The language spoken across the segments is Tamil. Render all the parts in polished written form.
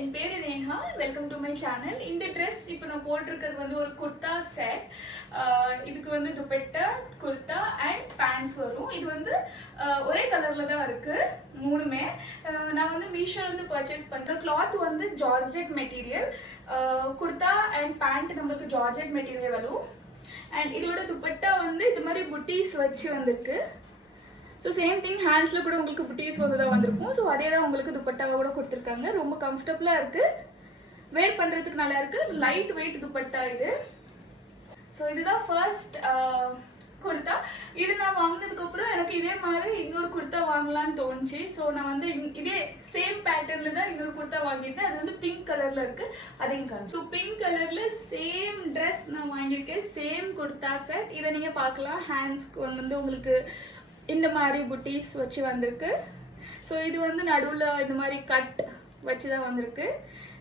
என் பேரு Neha. Welcome to my channel. இந்த ட்ரெஸ் இப்போ நான் போட்டிருக்கிறது வந்து ஒரு குர்தா செட். இதுக்கு வந்து துப்பட்டா, குர்தா அண்ட் பேண்ட்ஸ் வரும். இது வந்து ஒரே கலர்ல தான் இருக்கு மூணுமே. நான் வந்து மீஷோல இருந்து பர்ச்சேஸ் பண்றேன். கிளாத் வந்து georgette material. Kurta and pant நம்மளுக்கு ஜார்ஜெட் மெட்டீரியல் வரும். அண்ட் இதோட துப்பட்டா வந்து இது மாதிரி புட்டீஸ் வச்சு வந்திருக்கு. ஸோ சேம் திங் ஹேண்ட்ஸில் கூட உங்களுக்கு புட்டீஸ் வந்து தான் வந்திருக்கும். ஸோ அதே தான் உங்களுக்கு துப்பட்டாவை கூட கொடுத்துருக்காங்க. ரொம்ப கம்ஃபர்டபுளாக இருக்குது, வேர் பண்ணுறதுக்கு நல்லா இருக்குது. லைட் வெயிட் துப்பட்டா இது. ஸோ இதுதான் ஃபர்ஸ்ட் குர்தா. இது நான் வாங்கினதுக்கப்புறம் எனக்கு இதே மாதிரி இன்னொரு குர்தா வாங்கலான்னு தோணுச்சு. ஸோ நான் வந்து இதே சேம் பேட்டர்னில் தான் இன்னொரு குர்தா வாங்கியிருக்கேன். அது வந்து பிங்க் கலரில் இருக்குது. அதையும் காணும். ஸோ பிங்க் கலரில் சேம் ட்ரெஸ் நான் வாங்கியிருக்கேன். Same kurta set. இதை நீங்கள் பார்க்கலாம். ஹேண்ட்ஸ்க்கு வந்து உங்களுக்கு இந்த மாதிரி புட்டீஸ் வச்சு வந்திருக்கு. ஸோ இது வந்து நடுவில் இந்த மாதிரி கட் வச்சு தான் வந்திருக்கு.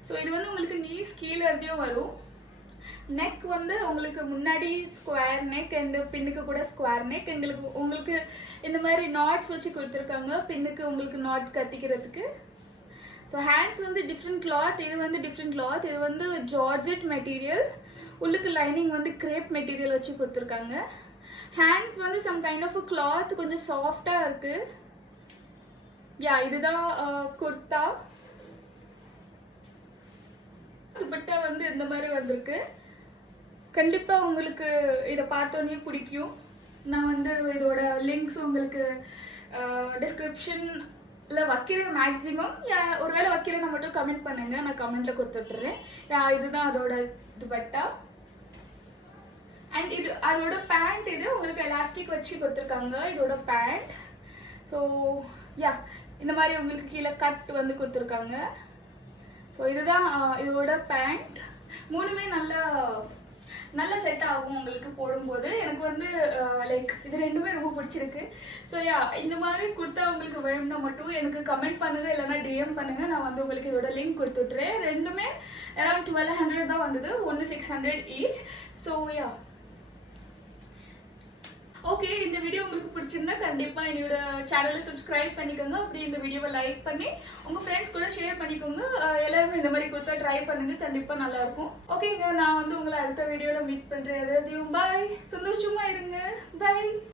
ஸோ இது வந்து உங்களுக்கு நீஸ் கீழே இருந்தையும் வரும். நெக் வந்து உங்களுக்கு முன்னாடி ஸ்கொயர் நெக் அண்ட் பின்னுக்கு கூட ஸ்கொயர் நெக். உங்களுக்கு இந்த மாதிரி நாட்ஸ் வச்சு கொடுத்துருக்காங்க பின்னுக்கு உங்களுக்கு நாட் கட்டிக்கிறதுக்கு. ஸோ ஹேண்ட்ஸ் வந்து டிஃப்ரெண்ட் கிளாத். இது வந்து டிஃப்ரெண்ட் கிளாத். இது வந்து ஜார்ஜெட் மெட்டீரியல். உள்ளுக்கு லைனிங் வந்து கிரேப் மெட்டீரியல் வச்சு கொடுத்துருக்காங்க. ஹேண்ட்ஸ் வந்து சம் கைண்ட் ஆஃப் கிளாத் கொஞ்சம் சாஃப்டா இருக்கு. இதுதான் குர்தா. துப்பட்டா வந்து இந்த மாதிரி வந்திருக்கு. கண்டிப்பா உங்களுக்கு இதை பார்த்தோன்னே பிடிக்கும். நான் வந்து இதோட லிங்க்ஸ் உங்களுக்கு டிஸ்கிரிப்ஷன்ல வைக்கிறேன் மேக்ஸிமம். ஒருவேளை வைக்கிறேன்னு மட்டும் கமெண்ட் பண்ணுங்க, நான் கமெண்ட்ல கொடுத்துட்றேன். இதுதான் அதோட துப்பட்டா. அண்ட் இது அதோட பேண்ட். இது உங்களுக்கு எலாஸ்டிக் வச்சு கொடுத்துருக்காங்க இதோட பேண்ட். ஸோ இந்த மாதிரி உங்களுக்கு கீழே கட் வந்து கொடுத்துருக்காங்க. ஸோ இதுதான் இதோட பேண்ட். மூணுமே நல்ல செட் ஆகும் உங்களுக்கு போடும்போது. எனக்கு வந்து லைக் இது ரெண்டுமே ரொம்ப பிடிச்சிருக்கு. ஸோ இந்த மாதிரி குர்தா உங்களுக்கு வேணும்னா மட்டும் எனக்கு கமெண்ட் பண்ணுங்க, இல்லைன்னா டிஎம் பண்ணுங்க. நான் வந்து உங்களுக்கு இதோட லிங்க் கொடுத்துட்றேன். ரெண்டுமே அரௌண்ட் 1200 தான் வந்தது. ஒன்று 600 ஈச். ஸோ ஓகே, இந்த வீடியோ உங்களுக்கு பிடிச்சிருந்தா கண்டிப்பா என்னோட சேனலை சப்ஸ்கிரைப் பண்ணிக்கோங்க. அப்படி இந்த வீடியோவை லைக் பண்ணி உங்க ஃப்ரெண்ட்ஸ் கூட ஷேர் பண்ணிக்கோங்க. எல்லாருமே இந்த மாதிரி கொடுத்தா ட்ரை பண்ணுங்க, கண்டிப்பா நல்லா இருக்கும். ஓகேங்க, நான் வந்து உங்களை அடுத்த வீடியோல மீட் பண்றேன். பாய். சந்தோஷமா இருங்க. பாய்.